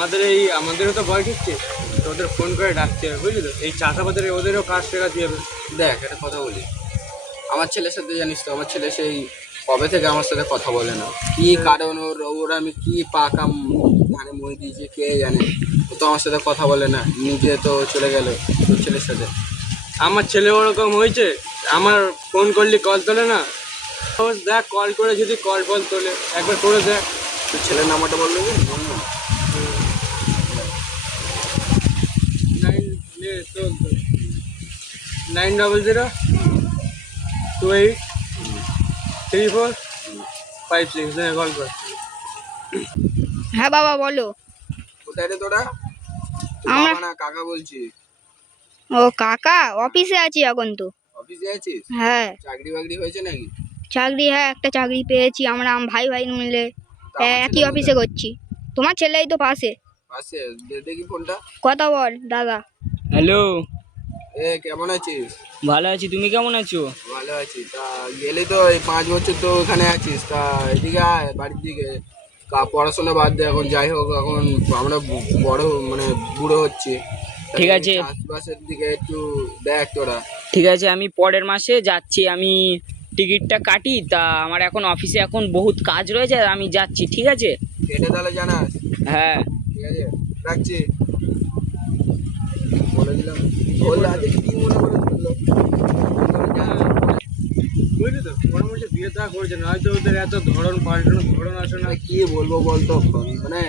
আমাদেরও তো বয়স হচ্ছে, তো ওদের ফোন করে ডাকতে হবে, বুঝলি তো? এই চাষাবাদের ওদেরও কাজ শেখাতে হবে। দেখ একটা কথা বলি, আমার ছেলের সাথে জানিস তো, আমার ছেলে সেই কবে থেকে আমার সাথে কথা বলে না। কি কারণ ওর আমি কি পাকাম ধানে মই দিয়েছি কে জানে। ও তো আমার সাথে কথা বলে না, নিজে তো চলে গেল তোর ছেলের সাথে। আমার ছেলে ওরকম হয়েছে, আমার ফোন করলে কল তোলে না। ও দেখ কল করে যদি কল তোলে, একবার করে দেখ। তোর ছেলের নাম্বারটা বললো কি? 90283456 কল কর। হ্যাঁ বাবা বলো। কোথায় রে তোরা? আমরা বাবা না কাকা বলছি। ও কাকা, অফিসে আছি এখন তো। অফিসে আছিস? হ্যাঁ চাকরি বাকরি হয়েছে নাকি? চাকরি, হ্যাঁ একটা চাকরি পেয়েছি আমরা ভাই ভাই মিলে তা আমার একই ছেলে অফিসে কোথায়? করছি। তোমার ছেলেই তো পাশে। পাশে দেখি ফোনটা। কথা বল দাদা। হ্যালো, কেমন আছিস? ভালো আছি, তুমি কেমন আছো? ভালো আছি। তা গেলি তো এই 5 বছর তো ওখানে আছিস, তা এদিকে আয় বাড়ির দিকে। পড়াশোনা বাদ দে এখন, যাই হোক এখন আমরা বড় মানে বুড়ো হচ্ছি। ঠিক আছে। চাষবাসের দিকে একটু দেখ তোরা। ঠিক আছে, আমি পরের মাসে যাচ্ছি, আমি টিকিটটা কাটি। তা আমার এখন অফিসে এখন বহুত কাজ রয়েছে, আমি যাচ্ছি, ঠিক আছে? কেটে তাহলে জানাস। হ্যাঁ ঠিক আছে, রাখছি। বলে দিলাম। বললে আজকে কি মনে করে বললো? বুঝলি তো, ওরা মধ্যে বিয়ে দেওয়া করেছে না, হয়তো ওদের এত ধরন পাল্টানো ধরন আসে না। কি বলবো বলতো, মানে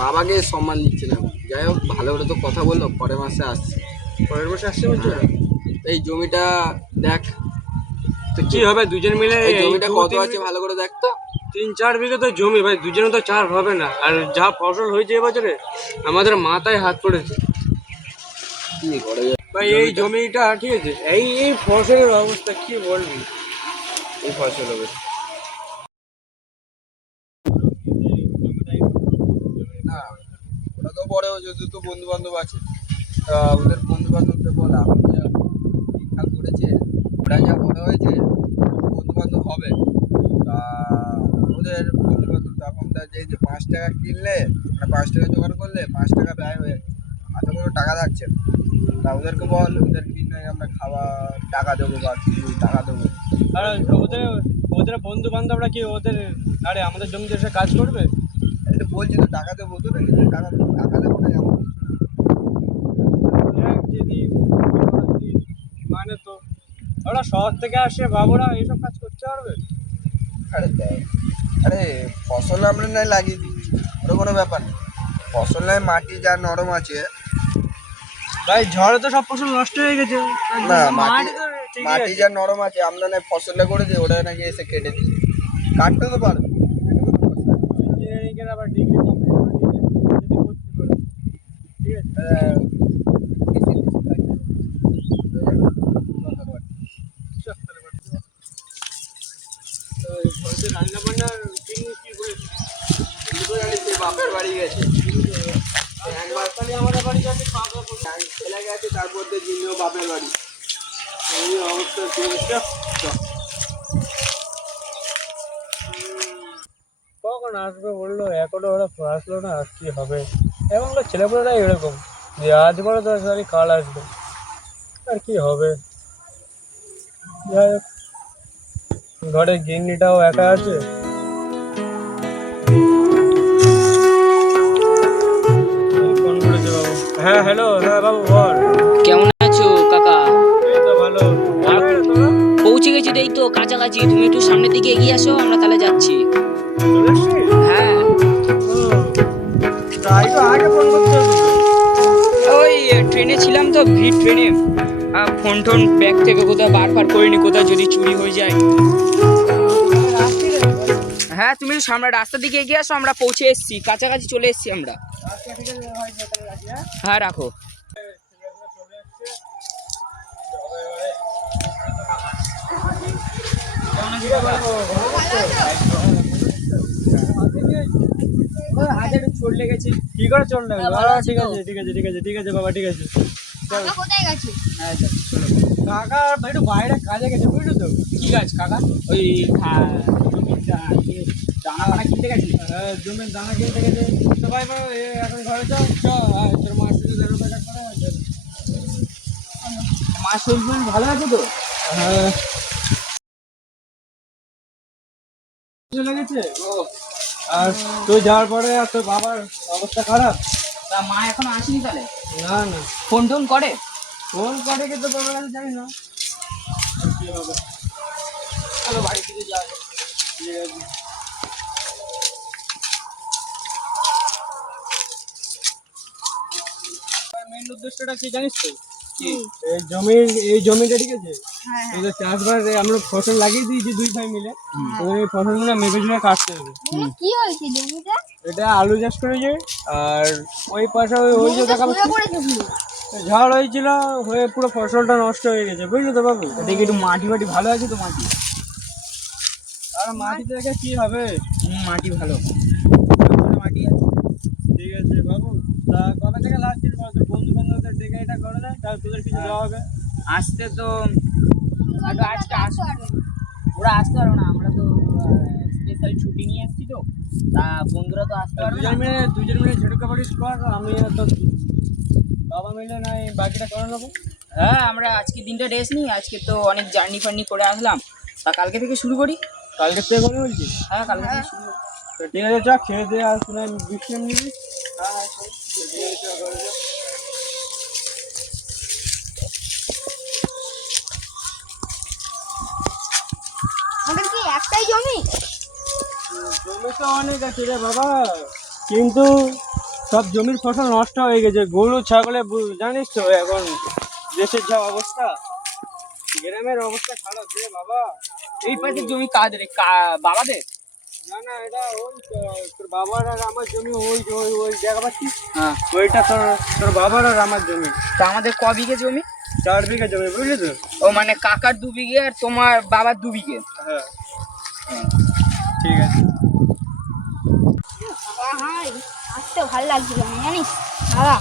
বাবাকে সম্মান দিচ্ছে না। যাই হোক ভালো করে তো কথা বললো, পরের মাসে আসছে। পরের মাসে আসছে বলছো? এই জমিটা দেখ তো কি হবে দুজন মিলে? এই জমিটা কত আছে ভালো করে দেখ তো। 3-4 বিঘে তো জমি ভাই, দুজনে তো চার হবে না। আর যা ফসল হয়েছে এবছরে, আমাদের মাথায় হাত পড়েছে কি করে ভাই। এই জমিটা ঠিক আছে, এই ফসলের অবস্থা কি বলবি? এই ফসল হবে না? ওরা তো বড় যত বন্ধু বান্ধব আছে, তা ওদের বন্ধু বান্ধবদের বল এখন যা ঠিকঠাক করেছে, ওরা যা বড় হয়েছে বন্ধু বান্ধব হবে। তা ওদের বন্ধু বান্ধব তখন তার যে 5 টাকা কিনলে মানে 5 টাকা জোগাড় করলে 5 টাকা ব্যয় হয়ে হাতে কোনো টাকা থাকছে না। তা ওদেরকে বল, ওদের কিনে আমরা খাওয়া টাকা দেবো বা কিছু টাকা দেবো। আর ওদের ওদের বন্ধু বান্ধবরা কি ওদের আরে আমাদের জমিতে এসে কাজ করবে? এটা বলছি তো টাকা দেবো, তো টাকা দেবো, টাকা দেবো না এমন দেখ, যদি মানে তো ওরা শহর থেকে আসে বাবুরা এইসব কাজ করতে পারবে? আরে দেখ, আরে ফসল আমরা নয় লাগিয়ে দিচ্ছি, ওটা কোনো ব্যাপার না। ফসল নয় মাটি যা নরম আছে। ভাই ঝড়ে তো সব ফসল নষ্ট হয়ে গেছে। না মাটি তো ঠিকই মাটি আছে। যা নরম আছে, আমরা নয় ফসলটা করে দিই, ওটা নাকি এসে কেটে দিই। কাটতে তো পারবে। ইঞ্জিনিয়ারিংয়ের আবার ডিগ্রি কমপ্লিট করে নিজে যদি করতে পারে, ঠিক আছে। তো ঘরে রান্না বান্নার জিনিস কি করেছে? বাপের বাড়ি গেছে একবার, তাহলে আমাদের বাড়ি যাচ্ছে খাওয়া দাওয়া করতে। ছেলে গেছে, তারপর দিয়ে দিনও বাপের বাড়ি। এই অবস্থা কখন আসবে বললো, এখনো ওরা আসলো না। আর কি হবে, এখনকার ছেলেপুলেরাই এরকম যে আজ করে তো আসলে কাল আসবে, আর কি হবে। যাই হোক, ঘরে গিন্নিটাও একা আছে। ফোন করেছে বাবু। হ্যাঁ হ্যালো, হ্যাঁ বাবু বল। কেমন আছো কাকা? এই তো ভালো। আর পৌঁছে গেছি, এই তো কাছাকাছি। তুমি একটু সামনের দিকে এগিয়ে আসো, আমরা তাহলে যাচ্ছি। চলে এসছিস? হ্যাঁ তাই তো আগে ফোন করতে হবে। ওই ট্রেনে ছিলাম তো, ভিড় ট্রেনে। ফোন টোন ব্যাগ থেকে কোথাও বার ফার করিনি, কোথাও যদি চুরি হয়ে যায়। হ্যাঁ তুমি সামনে রাস্তার দিকে এগিয়ে আসো, আমরা পৌঁছে এসেছি, কাছাকাছি চলে এসেছি আমরা। হ্যাঁ রাখো। চলে গেছে। কি করে চল না? ঠিক আছে ঠিক আছে ঠিক আছে ঠিক আছে বাবা, ঠিক আছে। কোথায় গেছে? হ্যাঁ চলো। কাকা একটু বাইরে কাজে গেছে বুঝলি তো। কি কাজ কাকা? ওই জমির দানা ফানা কিনতে গেছি। জমির দানা কিনতে গেছে। তো ভাই এখন ঘরে যাও, তোর মার সাথে দেখা করে মাছ শরীর ভালো আছে তো? হ্যাঁ লেগেছে। আর তুই যাওয়ার পরে আর তোর বাবার অবস্থা খারাপ। তা মা এখনো আসেনি তাহলে? না না, ফোন টোন করে? ফোন করে কিন্তু বাবার কাছে জানি না কি হবে। চলো বাড়ি থেকে যাওয়া যাক। ঠিক আছে। মেন উদ্দেশ্যটা কি জানিস তো? কি? এই জমিটা ঠিক আছে, হ্যাঁ হ্যাঁ। এই চাষবাস আমরা ফসল লাগিয়ে দিয়েছি দুই ভাই মিলে। এবার এই ফসলগুলো মেপে ঝুড়ে কাটতে হবে। কি হয়েছে জমিতে? এটা আলু চাষ করেছে, আর ওই পাশে ওই যে জমিতে দেখা শুয়ে পড়েছে পুরো। ঝড় হয়েছিল, হয়ে পুরো ফসলটা নষ্ট হয়ে গেছে বুঝলি তো বাবু। দেখি একটু মাটি ফাটি ভালো আছে তো মাটি? আর মাটিতে রেখে কি হবে? মাটি ভালো মাটি আছে। ঠিক আছে বাবু, তা কবে থেকে লাগছিস বল? তোর বন্ধু বান্ধবদের ডেকে এটা করে দেয়, তাহলে তোদের কিছু দেওয়া হবে। আসতে তো একটু আজকে ওরা আসতে পারবে না, আমরা তো স্পেশাল ছুটি নিয়ে এসেছি তো, তা বন্ধুরা তো আসতে পারবে না। দুজন মিলে ঝেড়ুকা পারিস কর, আমি আর তোর বাবা মিলে নাই বাকিটা করে নেবো। হ্যাঁ আমরা আজকে দিনটা রেস্ট নিই, আজকে তো অনেক জার্নি ফার্নি করে আসলাম, তা কালকে থেকে শুরু করি। কালকে থেকে করে বলছি। হ্যাঁ কালকে থেকে শুরু করি। তো ঠিক আছে, চা খেয়ে দিয়ে আর শুনে বিশ্রাম নিবি। হ্যাঁ হ্যাঁ চল। ঠিক আছে, চল, ঘরে যা। আমাদের কি একটাই জমি? জমি তো অনেক আছে রে বাবা, কিন্তু সব জমির ফসল নষ্ট হয়ে গেছে। গরু ছাগলে জানিস তো এখন দেশের যা অবস্থা, গ্রামের অবস্থা খারাপ রে বাবা। এই পাশের জমি কাদের? বাবাদের? না না, এটা ওই তোর বাবার আর আমার জমি, ওই ওই ওই জায়গা পাচ্ছিস, হ্যাঁ। ওইটা তোর তোর বাবার আর আমার জমি। তা আমাদের ক বিঘে জমি? 4 বিঘা জমি বুঝলি তো। ও মানে কাকার 2 বিঘে আর তোমার বাবার 2 বিঘে। হ্যাঁ ঠিক আছে। বাবা হাই, আসতে ভালো লাগছিল না জানিস দাদা।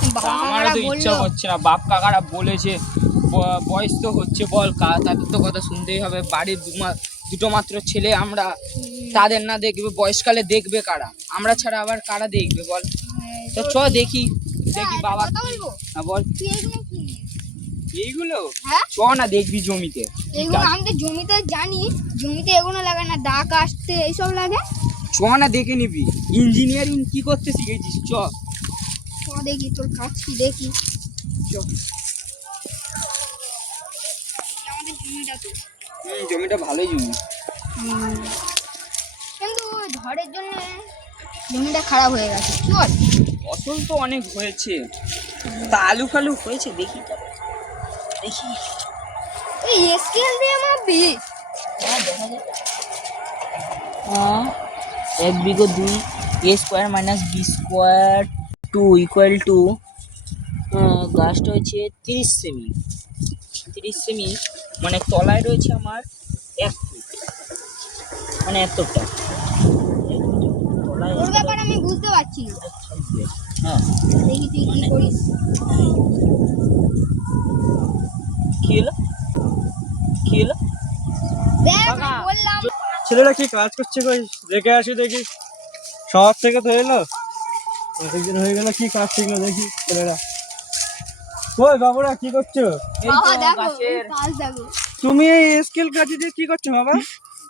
তা বাবা আমারও মারা তো ইচ্ছা বললো হচ্ছে না, বাপ কাকারা বলেছে বয়স তো হচ্ছে, বল তাদের তো কথা শুনতেই হবে। বাড়ির দুটো মাত্র ছেলে আমরা, তাদের না দেখবে বয়সকালে দেখবে কারা? আমরা ছাড়া আবার কারা দেখবে বল? তো চ দেখি দেখি বাবা। কথা বলবো? হ্যাঁ বল। তুই এগুলো কি নিয়ে? এইগুলো হ্যাঁ চ না দেখবি জমিতে। এগুলো আমি তো জমিতে জানি, জমিতে এগুলো লাগে না, দাগ আসতে এইসব লাগে। চ না দেখে নিবি। ইঞ্জিনিয়ারিং কি করতে শিখেছিস? চ ও দেখি তোর কাজ কি দেখি। চ। আমাদের জমিটা তো জমিটা ভালোই জমি, কিন্তু ঝড়ের জন্য জমিটা খারাপ হয়ে গেছে। চল ফসল তো অনেক হয়েছে, তা আলু ফালু হয়েছে দেখি দেখি। এই স্কেল দিয়ে মাপবি? হ্যাঁ দেখা যাক। 1 বিঘে 2 a square minus b square 2 equal to গাছটা হচ্ছে 30 সেমি। 30 সেমি মানে তলায় রয়েছে আমার 1 ফুট, মানে এতটা তলায় ওর ব্যাপার আমি বুঝতে পারছি না। থাকবে। হ্যাঁ দেখি তুই কি করিস। কি হলো কি হলো? দেখ আমি বাবা। বললাম ছেলেরা কি কাজ করছে কই, দেখে আসি দেখি। শহর থেকে তো এলো, অনেকদিন হয়ে গেল, কি কাজ শিখলো দেখি ছেলেরা। কই বাবুরা কি করছো? এই বাবা তো দেখো গাছের কাজ দেখো। তুমি এই স্কেল কাজে দিয়ে কি করছো বাবা?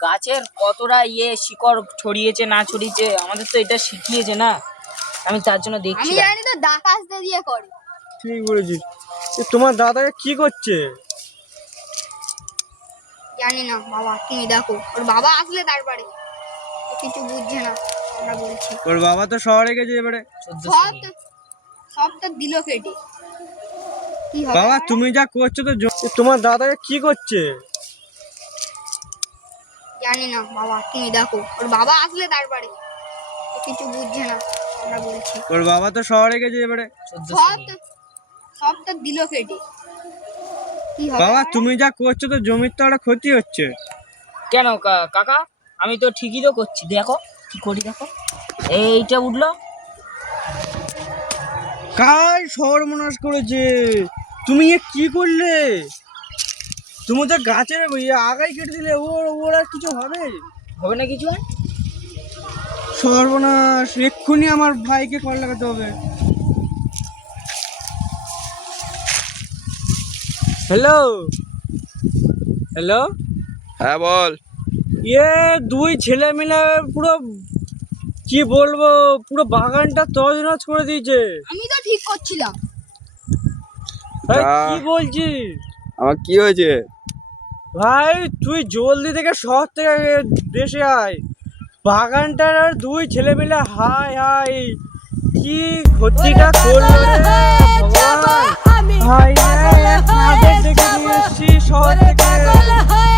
গাছের কতটা শিকড় ছড়িয়েছে না ছড়িয়েছে আমাদের তো এটা শিখিয়েছে না, আমি তার জন্য আমি দেখছি। জানি তো দাগ আসতে দিয়ে করে। ঠিক বলেছিস। তোমার দাদাকে কি করছে? জানি না বাবা, তুমি দেখো, ওর বাবা আসলে তারপরে। ও কিছু বুঝছে না, আমরা বলছি। ওর বাবা তো শহরে গেছে এবারে। সব তো দিল কেটে। কি হবে বাবা এবারে? তুমি যা করছো তো তোমার দাদাকে কি করছে? জানি না বাবা, তুমি দেখো, ওর বাবা আসলে তারপরে। ও কিছু বুঝছে না, আমরা বলছি। ওর বাবা তো শহরে গেছে এবারে। সব তো দিল কেটে। কি হবে বাবা এবারে? তুমি যা করছো তো জমির তো একটা ক্ষতি হচ্ছে। কেন কাকা? আমি তো ঠিকই তো করছি, দেখো কি করি দেখো। এইটা উঠলো। কাল সর্বনাশ করেছে, তুমি এ কি করলে? তুমি তো গাছের আগাই কেটে দিলে ওর আর কিছু হবে? হবে না কিছু আর? সর্বনাশ, এক্ষুনি আমার ভাইকে কল লাগাতে হবে। হ্যালো হ্যালো, হ্যাঁ বল। দুই ছেলে মিলে পুরো কি বলবো, পুরো বাগানটা তছনছ করে দিয়েছে। আমি তো ঠিক করছিলাম। ভাই তা- কি বলছিস? আমার কি হয়েছে? ভাই তুই জলদি থেকে শহর থেকে দেশে আয়। বাগানটার আর দুই ছেলে মিলে হাই হাই কি ক্ষতিটা করলো রে ভগবান। হাই রে, কাদের ডেকে নিয়ে এসছি শহর থেকে।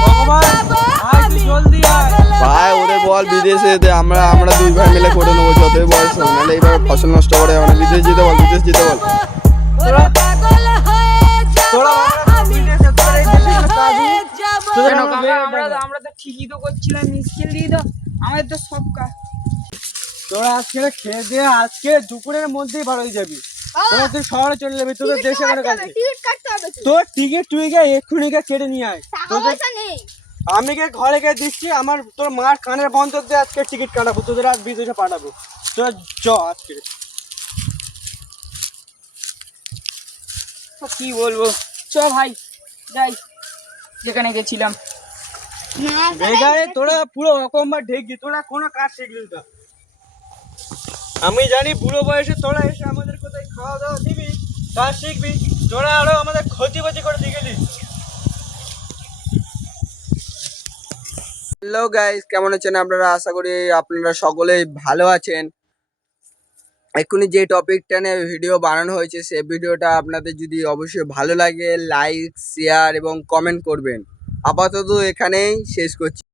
ভগবান আয়, তুই জলদি আয়। ভাই ওদের বল বিদেশে যেতে, আমরা দুই ভাই মিলে করে নেবো, যতই বয়স হোক, নাহলে এইবার ফসল নষ্ট করে আমরা বিদেশ যেতে বল, বিদেশ যেতে বল। তোরা বিদেশে, তোরা এই দেশে গেলে কাজ নেই? তোদের কেন আমার কাকা, বেরোতে আমরা হবে। আমরা তো ঠিকই তো করছিলাম, মিসকেল দিয়ে দাও, আমাদের তো সব কাজ। তোরা আজকে খেয়ে দিয়ে আজকে দুপুরের মধ্যেই বার হয়ে যাবি। বাবা, তোরা তুই শহরে চলে যাবি, তোদের টিকিট দেশে কোনো কাটতে কাজ হবে, নেই। টিকিট কাটতে হবে তো। তোর টিকিট তুই গিয়ে এক্ষুনি গিয়ে কেটে নিয়ে আয়। টাকা তোদের পয়সা নেই। আমি গিয়ে ঘরে গিয়ে দিচ্ছি, আমার তোর মার কানের বন্ধ দিয়ে আজকে টিকিট কাটাবো, তোদের আর বিদেশে পাঠাবো। তোরা চ আজকে। তো কি বলবো, চ ভাই যাই যেখানে গেছিলাম। না, বেগারে তোরা পুরো রকমবার ঢেকবি, তোরা কোনো কাজ শিখবি না। আমি জানি বুড়ো বয়সে তোরা এসে আমাদের কোথায় খাওয়া দাওয়া দিবি, কাজ শিখবি, তোরা আরো আমাদের ক্ষতি করে দিয়ে গেলি। হ্যালো গাইস, কেমন আছেন আপনারা? আশা করি আপনারা সকলেই ভালো আছেন। এক্ষুনি যে টপিকটা নিয়ে ভিডিও বানানো হয়েছে, সেই ভিডিওটা আপনাদের যদি অবশ্যই ভালো লাগে, লাইক, শেয়ার এবং কমেন্ট করবেন। আপাতত এখানেই শেষ করছি।